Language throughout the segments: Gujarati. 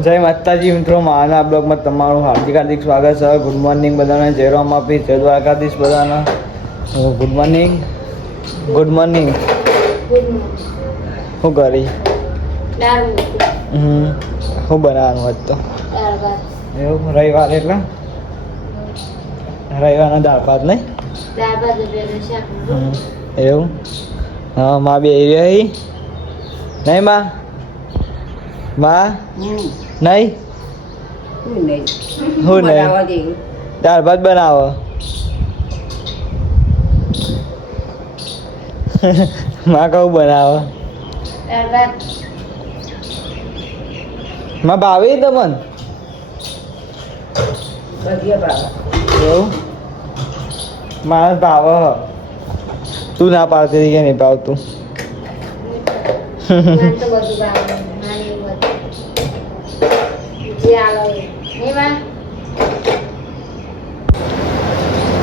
જય માતાજી મિત્રો, મારા બ્લોગમાં તમારું હાર્દિક સ્વાગત છે. ગુડ મોર્નિંગ બધાને, જય રામાપી, જય દ્વારકાધીશ બધાને. Good morning. શું કરી? શું બનાવવાનું હોત તો? એવું રવિવાર એટલે રવિવારના દાળ ભાત નહીં? એવું? હા, માં બે રહી નહીં? માં નહીં? હું નહીં દાળ ભાત બનાવો. માં કહું બનાવો. માં ભાવે તમને? એવું મારે ભાવે. તું ના પાડતી હતી કે નહીં ભાવતું?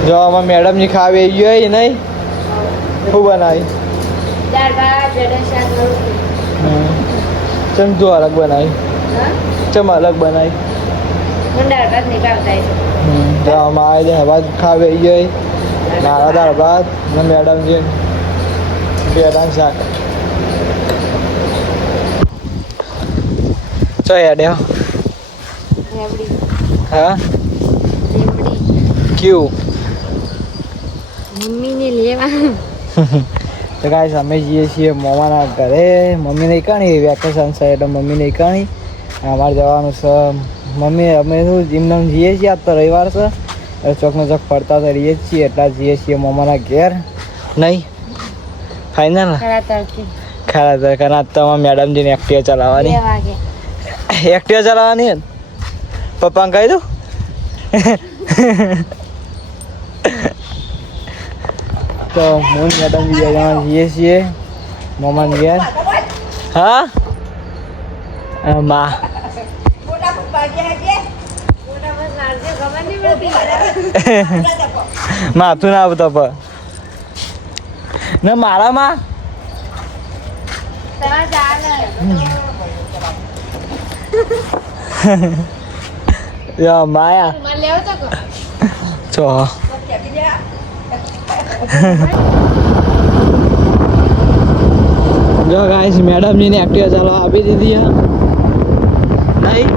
જો આમાં મેડમની ખાવી ગયો નહીં? શું બનાવી? ચમ તું અલગ બનાવી? ચમ અલગ બનાવી? જો આમાં આવી જાય હવા ખાવી ગઈ મારા દાળ ભાત ને મેડમજી બેડાનું શાક. ચો હેડ્યો? હા ક્યું? મમ્મીને લેવા. તો ગાઈસ અમે જઈએ છીએ મમ્માના ઘરે. મમ્મી નહીં કાણી વેકેશન છે એટલે મમ્મી નહીં કાણી અમારે જવાનું છે. મમ્મી અમે શું જીમને જઈએ છીએ, આજ તો રવિવાર છે એટલે ચોકનો ચોક ફરતા તો રહીએ જ છીએ એટલા જઈએ છીએ મમ્માના ઘેર. નહીં ફાઇનલ? ખરા તરખના તો મેડમજીને એક્ટિવા ચલાવવાની. એક્ટિવા ચલાવવાની પપ્પાને કહી દઉં? તો હું મેડમ જઈએ છીએ મમ્માને ઘેર. હા માં માથું ના આવતો પણ ને મારામાં માયા ચો જો ગાઈસ મેડમજીને એક્ટિવા ચાલવા આપી દીધી હા નહીં?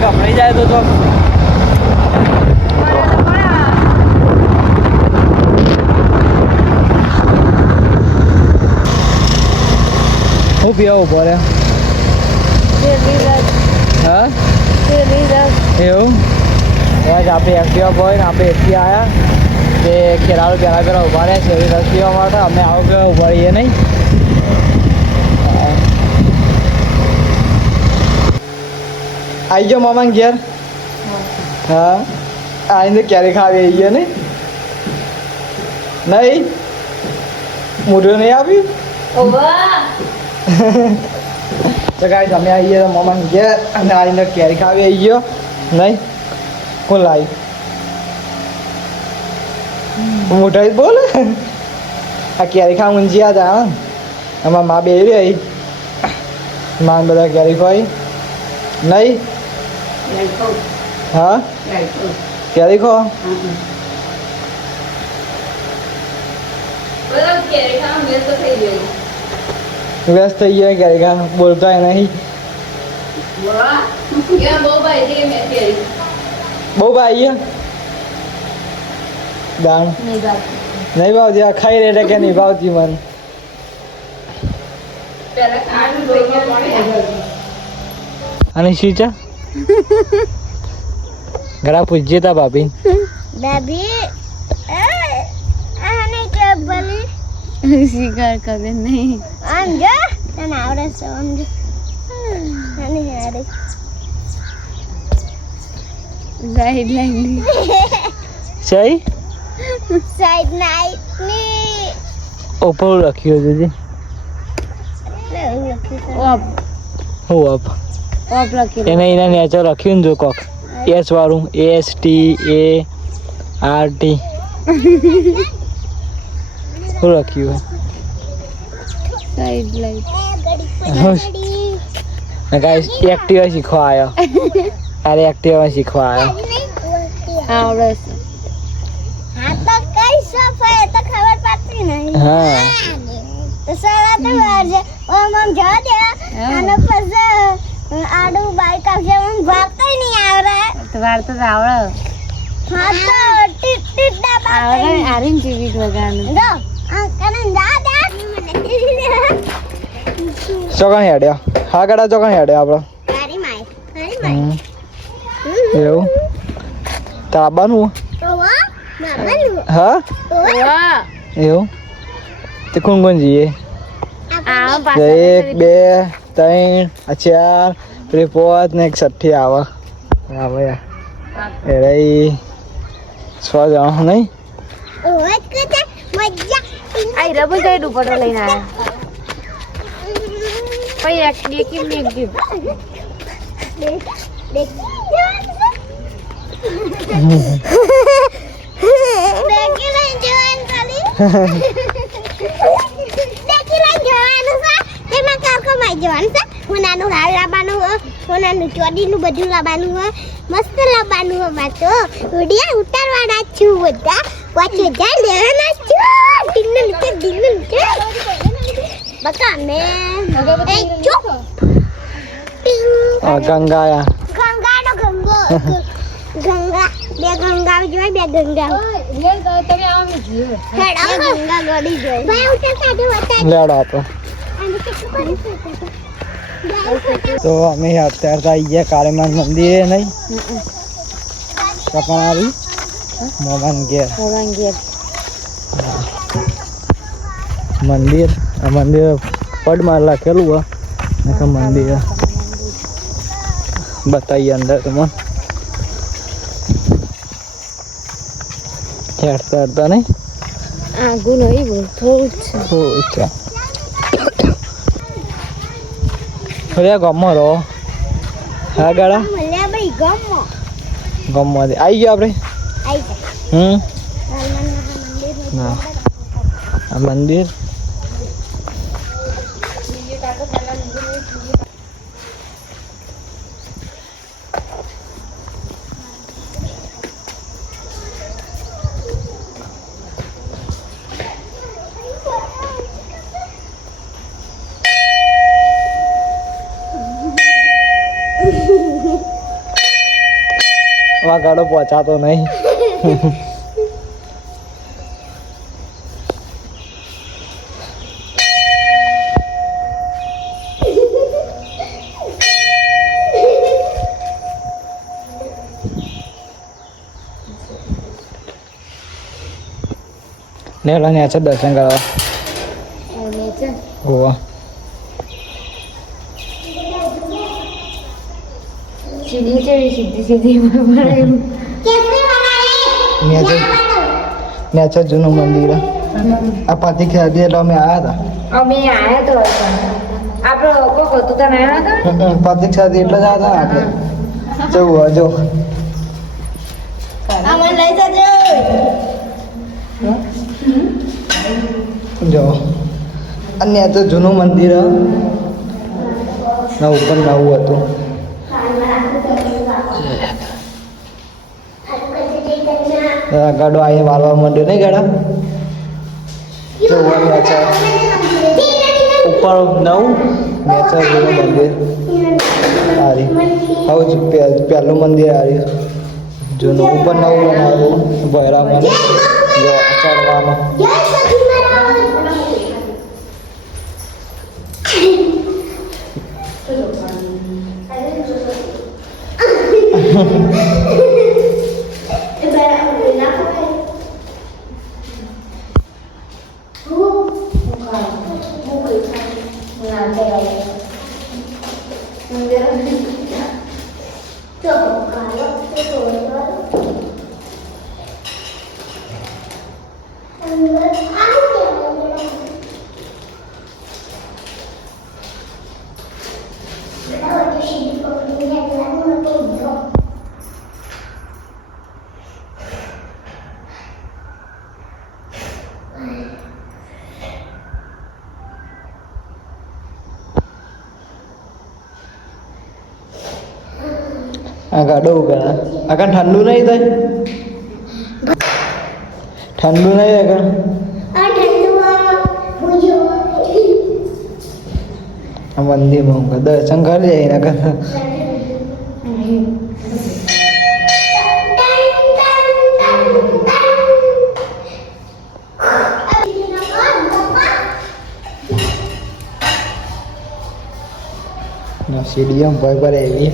ગભરાઈ જાય તો હું પીવા ઉભો રે? હા એવું આજ આપણે એક્ટિવા બોય ને આપણે એસી આવ્યા તે ખેરાલુ પહેલાં પહેલાં ઉભા રહ્યા છે એવી રસ પીવા માટે. અમે આવું કે ઉભા રહીએ નહીં? આવી ગયો મામાને ઘેર? હા આવીને ક્યારે ખાવી આવી ગયો નહીં? મોઢું નહીં આપ્યું? તો ગાઈસ અમે આવી ગયા મામાને ઘેર અને આવીને ક્યારે ખાવી આવી ગયો નહીં? કોણ લાવી? મોઢા જ બોલે. આ ક્યારે ખા ઊંઝી આ જા આમાં મા બે રહી માન બધા ક્યારે ખાઈ નહીં? હા ક્યારે ખો? વ્યસ્ત થઈ ગયા ક્યારે ખા બોલતા નહીં? બહુ ભાઈ દાણ નહીં ભાવતી આ ખાઈ રહે કે નહીં ભાવતી મને? અને શીચા ઘરા પૂછજે તા ભાભી શિકાર કરે નહીં ગાઈડલાઈન સહી સાઈડ નાઈટ ની ઉપર લખ્યું હતું ઓપ હું અપ ઓફ લખી એને એના નેચર લખ્યું ને જો કોક એસ વાળું ASTART શું લખ્યું સાઈડ લાઈટ ગાઈસ એક્ટિવા શીખવા આવ્યો અરે એક્ટિવા શીખવા આવ્યો આવડે છે હા તો કઈ સફાઈ તો ખબર પડતી નહીં હા તો સારા તો વાજે ઓમ આમ જવા દે અને પછી આડું બાઈક આવશે ઓમ ભાગતા નહીં આવડે તો વાર તો આવડે હા તો ટીટ ટીટ દાબા આવડે આરીન જીવી વગાડનું જો આ કને જા દે ચોકણ હેડ્યો હા ગડા ચોકણ હેડ્યો આપણો તારી માય એવું તાબાનું ઓવા બાબાનું હા વાહ એવું તે કોણ કોણ જઈએ આ 1 2 3 4 પેલી 5 ને એક છઠ્ઠી આવે આવે એ રહી 6 જણા નહીં ઓવા કતે મજા આઈ રબુ જઈ દુપટ્ટો લઈને આયા પછી એક દેખી ને એક દીપ દેખી લઈ જવાનું ખાલી દેખી લઈ જવાનું છે તેમાં કારકો માં જવાનું છે હોનાનું હાલ લાવવાનું હોય હોનાનું ચોડીનું બધું લાવવાનું હોય મસ્ત લાવવાનું હોય માતો વિડિયા ઉતારવાના છું બધા 5000 લેવાના છું ડીંગલ કે બકા મે એ ચૂપ ગંગાયા ગંગાનો ગંગો ગંગા બે ગંગા જોઈ બે ગંગા તમે આવો જોઈએ હેડા ગંગા ગોડી જોઈ ભાઈ ઉઠે સાથે વતા લેડો આપણે તો અમે અત્યારે તો આવી ગયા કાળીમાન મંદિરે નહીં કપણ આવી મોમાન ઘેર મંદિર આ મંદિર પડમાં લખેલું હોય ને મંદિર બતાવીએ અંદર તમને હેડતા હેડતા નહીં આગું નહીં બોલ થોડું જ છે અરે ગમો રહો હા ગાડા મળ્યા ભાઈ ગમો ગમો દે આવી ગયો આપણે આઈ જા ના આ મંદિર ગાડો પહોંચાતો નહીં નેલા ને છે દર્શન કરવા હોવા સીધી ચડી સીધી સીધી નેચર જૂનું મંદિર આ પાથી ખેદી એટલે અમે આવ્યા અમે આયા તો આપણો કોક હતું તને આયા હતા પાથી ખેદી એટલે જ આવ્યા હતા આપણે જવું જો અમને લઈ જજો જો અને તો જૂનું મંદિર ના ઉપર નવું હતું ગાડો અહીંયા વાળવા માંડ્યો નહીં ગાડા જોવા નેચર ઉપર નવું નેચર જૂનું મંદિર હારી હવે પહેલું મંદિર હારી જૂનું ઉપર નવું બનાવ્યું ભૈરામાં જો ચડવામાં આ ગાડો કરે આગળ ઠંડુ નહીં થાય ઠંડુ નહીં આગળ આ મંદિરમાં હું દર્શન કરી જાય એના કરતા સીડીએમ ભાઈ પર એવી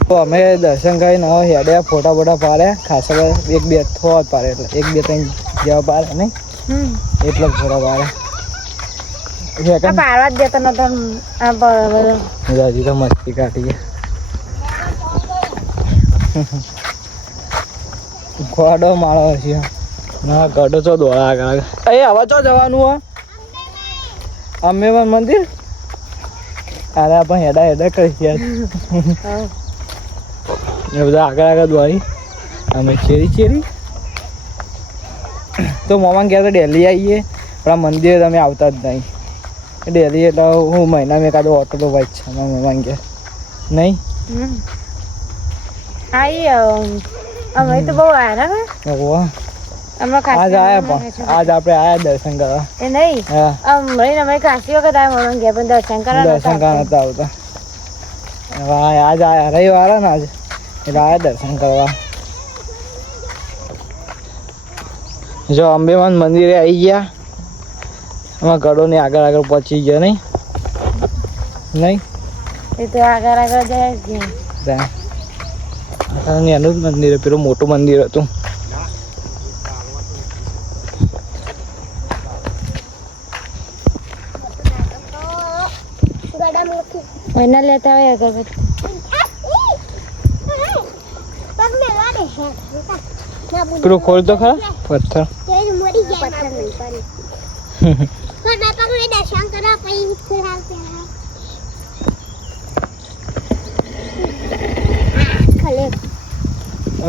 તો અમે દર્શન કરીને હેડ્યા ફોટા બોટા પાડ્યા ખાસા બધા એક બે થોડા જ પાડે એટલે એક બે ત્રણ જેવા પાડે નહીં એટલે જ ફોટા પાડે પાડવા જ દેતા નતા હજી તો મસ્તી કાઢીએ ગોડો માળો છે ના ગડો ચો દોડા આગળ એ હવે ચો જવાનું હો અમે પણ મંદિર અરે આપણે હેડા હેડા કરી ગયા એ બધા આગળ દોડી અમે ચેરી તો મોમાં ગયા તો ડેલી આવીએ પણ આ મંદિરે તમે આવતા જ નહીં ડેલી એટલે હું મહિનામાં એકાદો ઓટો તો વાંચ છે અમારા મોમાં ગયા નહીં અમે તો બહુ આવ્યા ને આજ આયા પણ આજ આપણે આયા દર્શન કરવા એ નહીં હા અમે કાશી વખત આવ્યા મમ્મી ગયા પણ દર્શન કરવા દર્શન કરવા નતા આવતા હવે આજ આયા રવિવાર ને આજ એટલે આયા દર્શન કરવા જો અંબેમાન મંદિરે આવી ગયા એમાં ગળોની આગળ પહોંચી ગયો નહીં એ તો આગળ જાય જ ત્યાં એનું જ મંદિર પેલું મોટું મંદિર હતું એના લેતા હોય અગરબત્તી પેલું ખોલ તો ખરા પથ્થર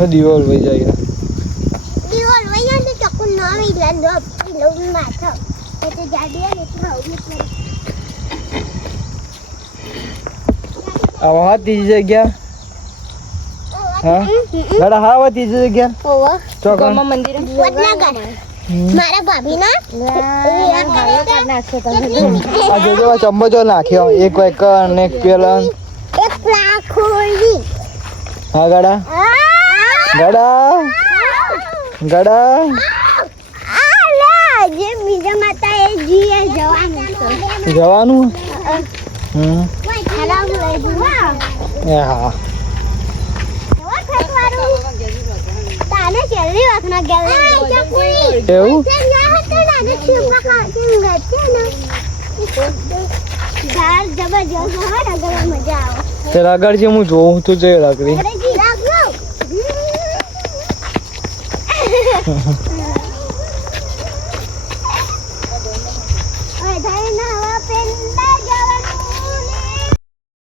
દિવાલ વહી જાય હવે ત્રીજી જગ્યા હા ગડા હા ત્રીજી જગ્યા ચોકન મંદિર મારા ભાભી ના આ જોજો ચમચો નાખ્યો એક વાયકર ને એક પેલન એક લાખોડી હા ગડા જે બીજા માતા એ જીએ જવાનું હા તાને કેલી વાતના ગેલે એવું તે રગડ છે હું જોઉં તું જઈ રગડી